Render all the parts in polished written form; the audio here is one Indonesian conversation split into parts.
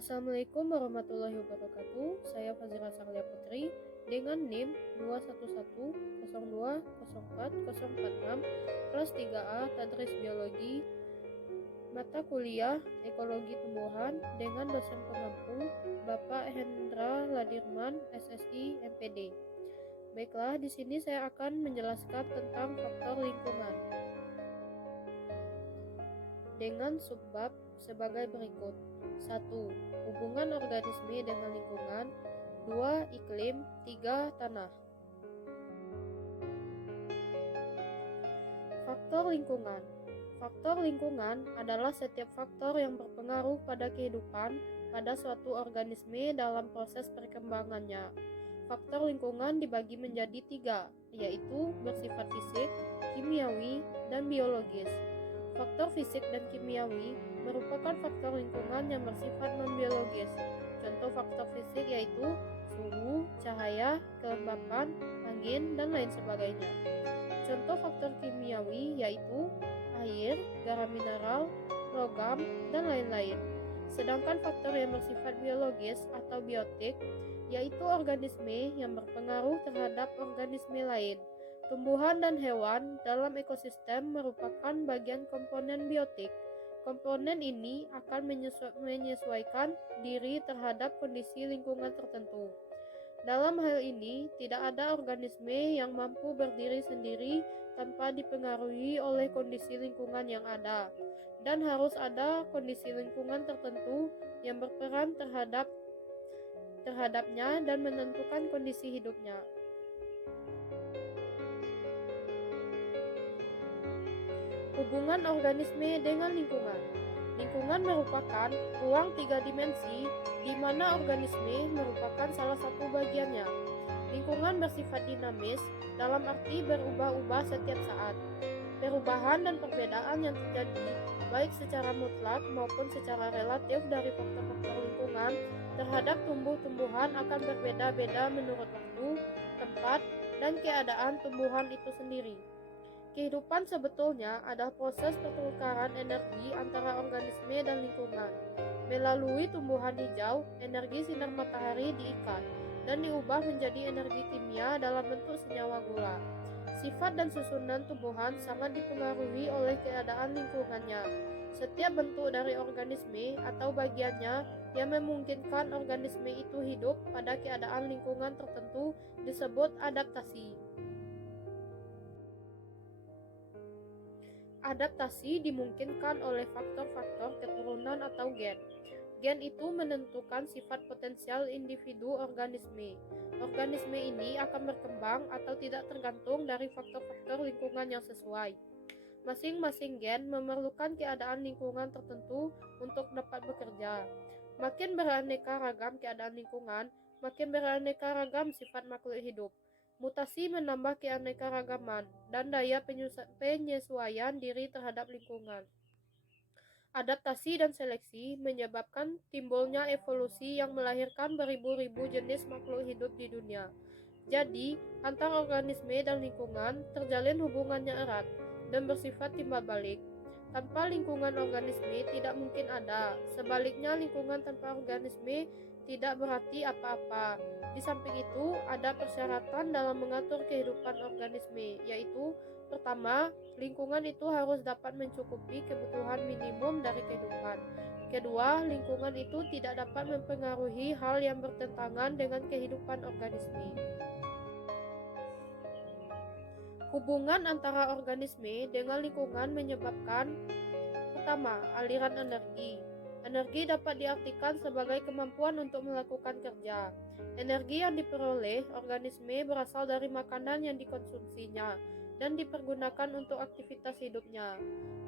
Assalamualaikum warahmatullahi wabarakatuh. Saya Fazira Sarlia Putri dengan NIM 21102040446 kelas 3A Tadris Biologi mata kuliah Ekologi Tumbuhan dengan dosen pengampu Bapak Hendra Ladirman SSI MPD. Baiklah, di sini saya akan menjelaskan tentang faktor lingkungan dengan subbab sebagai berikut. 1. Hubungan organisme dengan lingkungan. 2. Iklim. 3. Tanah. Faktor lingkungan. Faktor lingkungan adalah setiap faktor yang berpengaruh pada kehidupan pada suatu organisme dalam proses perkembangannya. Faktor lingkungan dibagi menjadi 3, yaitu bersifat fisik, kimiawi, dan biologis. Faktor fisik dan kimiawi merupakan faktor lingkungan yang bersifat non-biologis. Contoh faktor fisik yaitu suhu, cahaya, kelembapan, angin, dan lain sebagainya. Contoh faktor kimiawi yaitu air, garam mineral, logam, dan lain-lain. Sedangkan faktor yang bersifat biologis atau biotik yaitu organisme yang berpengaruh terhadap organisme lain. Tumbuhan dan hewan dalam ekosistem merupakan bagian komponen biotik. Komponen ini akan menyesuaikan diri terhadap kondisi lingkungan tertentu. Dalam hal ini, tidak ada organisme yang mampu berdiri sendiri tanpa dipengaruhi oleh kondisi lingkungan yang ada, dan harus ada kondisi lingkungan tertentu yang berperan terhadapnya dan menentukan kondisi hidupnya. Hubungan organisme dengan lingkungan. Lingkungan merupakan ruang 3 dimensi di mana organisme merupakan salah satu bagiannya. Lingkungan bersifat dinamis dalam arti berubah-ubah setiap saat. Perubahan dan perbedaan yang terjadi baik secara mutlak maupun secara relatif dari faktor-faktor lingkungan terhadap tumbuh-tumbuhan akan berbeda-beda menurut waktu, tempat, dan keadaan tumbuhan itu sendiri. Kehidupan sebetulnya adalah proses pertukaran energi antara organisme dan lingkungan. Melalui tumbuhan hijau, energi sinar matahari diikat dan diubah menjadi energi kimia dalam bentuk senyawa gula. Sifat dan susunan tumbuhan sangat dipengaruhi oleh keadaan lingkungannya. Setiap bentuk dari organisme atau bagiannya yang memungkinkan organisme itu hidup pada keadaan lingkungan tertentu disebut adaptasi. Adaptasi dimungkinkan oleh faktor-faktor keturunan atau gen. Gen itu menentukan sifat potensial individu organisme. Organisme ini akan berkembang atau tidak tergantung dari faktor-faktor lingkungan yang sesuai. Masing-masing gen memerlukan keadaan lingkungan tertentu untuk dapat bekerja. Makin beraneka ragam keadaan lingkungan, makin beraneka ragam sifat makhluk hidup. Mutasi menambah keanekaragaman dan daya penyesuaian diri terhadap lingkungan. Adaptasi dan seleksi menyebabkan timbulnya evolusi yang melahirkan beribu-ribu jenis makhluk hidup di dunia. Jadi, antar organisme dan lingkungan terjalin hubungannya erat dan bersifat timbal balik. Tanpa lingkungan organisme tidak mungkin ada. Sebaliknya, lingkungan tanpa organisme tidak berarti apa-apa. Di samping itu, ada persyaratan dalam mengatur kehidupan organisme, yaitu pertama, lingkungan itu harus dapat mencukupi kebutuhan minimum dari kehidupan. Kedua, lingkungan itu tidak dapat mempengaruhi hal yang bertentangan dengan kehidupan organisme. Hubungan antara organisme dengan lingkungan menyebabkan pertama, aliran energi. Energi dapat diartikan sebagai kemampuan untuk melakukan kerja. Energi yang diperoleh organisme berasal dari makanan yang dikonsumsinya dan dipergunakan untuk aktivitas hidupnya.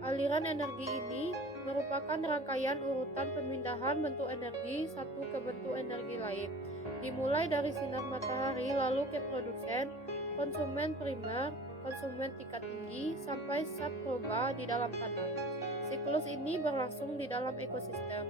Aliran energi ini merupakan rangkaian urutan pemindahan bentuk energi satu ke bentuk energi lain, dimulai dari sinar matahari lalu ke produsen, konsumen primer, konsumen tingkat tinggi, sampai subproba di dalam tanah. Siklus ini berlangsung di dalam ekosistem.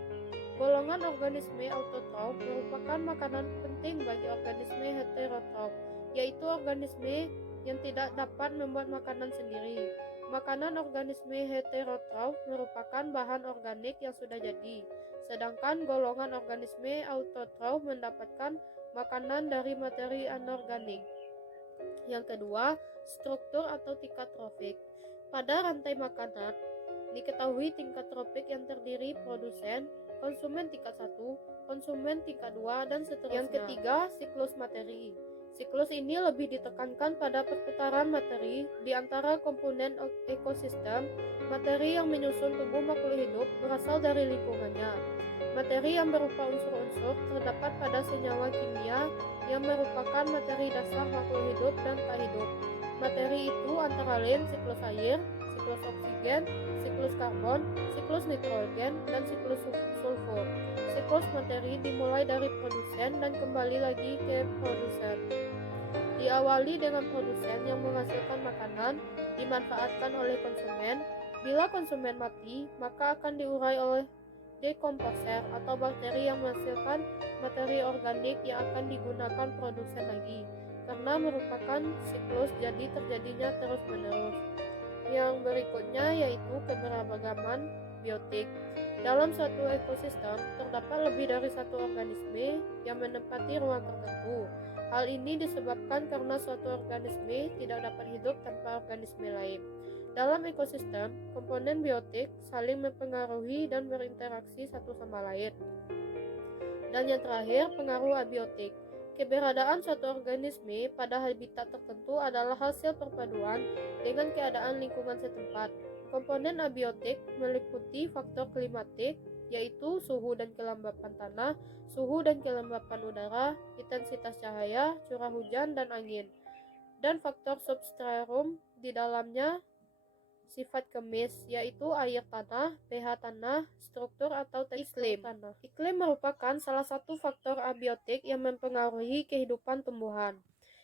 Golongan organisme autotrof merupakan makanan penting bagi organisme heterotrof, yaitu organisme yang tidak dapat membuat makanan sendiri. Makanan organisme heterotrof merupakan bahan organik yang sudah jadi, sedangkan golongan organisme autotrof mendapatkan makanan dari materi anorganik. Yang kedua, struktur atau tingkat trofik. Pada rantai makanan, diketahui tingkat trofik yang terdiri produsen, konsumen tingkat 1, konsumen tingkat 2, dan seterusnya. Yang ketiga, siklus materi. Siklus ini lebih ditekankan pada perputaran materi di antara komponen ekosistem. Materi yang menyusun tubuh makhluk hidup berasal dari lingkungannya. Materi yang berupa unsur-unsur terdapat pada senyawa kimia yang merupakan materi dasar makhluk hidup dan tak hidup. Materi itu antara lain siklus air, siklus oksigen, siklus karbon, siklus nitrogen, dan siklus sulfur. Siklus materi dimulai dari produsen dan kembali lagi ke produsen. Diawali dengan produsen yang menghasilkan makanan, dimanfaatkan oleh konsumen. Bila konsumen mati, maka akan diurai oleh dekomposer atau bakteri yang menghasilkan materi organik yang akan digunakan produsen lagi, karena merupakan siklus, jadi terjadinya terus-menerus. Yang berikutnya yaitu keberagaman biotik. Dalam suatu ekosistem terdapat lebih dari satu organisme yang menempati ruang tertentu. Hal ini disebabkan karena suatu organisme tidak dapat hidup tanpa organisme lain. Dalam ekosistem, komponen biotik saling mempengaruhi dan berinteraksi satu sama lain. Dan yang terakhir, pengaruh abiotik. Keberadaan suatu organisme pada habitat tertentu adalah hasil perpaduan dengan keadaan lingkungan setempat. Komponen abiotik meliputi faktor klimatik, yaitu suhu dan kelembapan tanah, suhu dan kelembapan udara, intensitas cahaya, curah hujan, dan angin. Dan faktor substratum di dalamnya sifat kemis, yaitu air tanah, pH tanah, struktur atau tekstur tanah. Iklim merupakan salah satu faktor abiotik yang mempengaruhi kehidupan tumbuhan.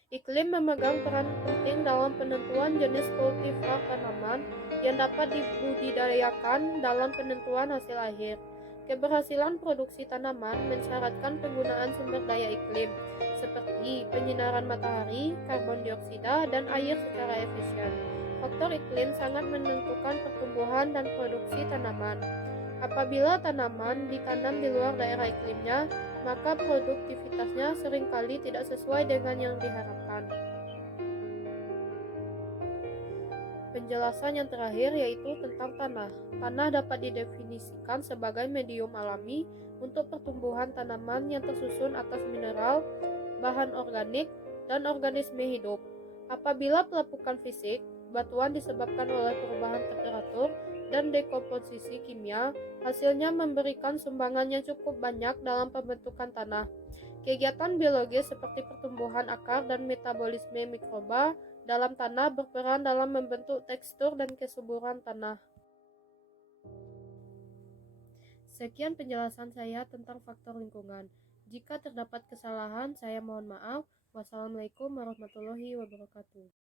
Iklim memegang peran penting dalam penentuan jenis kultivar tanaman yang dapat dibudidayakan dalam penentuan hasil akhir. Keberhasilan produksi tanaman mensyaratkan penggunaan sumber daya iklim, seperti penyinaran matahari, karbon dioksida, dan air secara efisien. Faktor iklim sangat menentukan pertumbuhan dan produksi tanaman. Apabila tanaman ditanam di luar daerah iklimnya, maka produktivitasnya seringkali tidak sesuai dengan yang diharapkan. Penjelasan yang terakhir yaitu tentang tanah. Tanah dapat didefinisikan sebagai medium alami untuk pertumbuhan tanaman yang tersusun atas mineral, bahan organik, dan organisme hidup. Apabila pelepukan fisik, batuan disebabkan oleh perubahan temperatur dan dekomposisi kimia, hasilnya memberikan sumbangan yang cukup banyak dalam pembentukan tanah. Kegiatan biologis seperti pertumbuhan akar dan metabolisme mikroba dalam tanah berperan dalam membentuk tekstur dan kesuburan tanah. Sekian penjelasan saya tentang faktor lingkungan. Jika terdapat kesalahan, saya mohon maaf. Wassalamualaikum warahmatullahi wabarakatuh.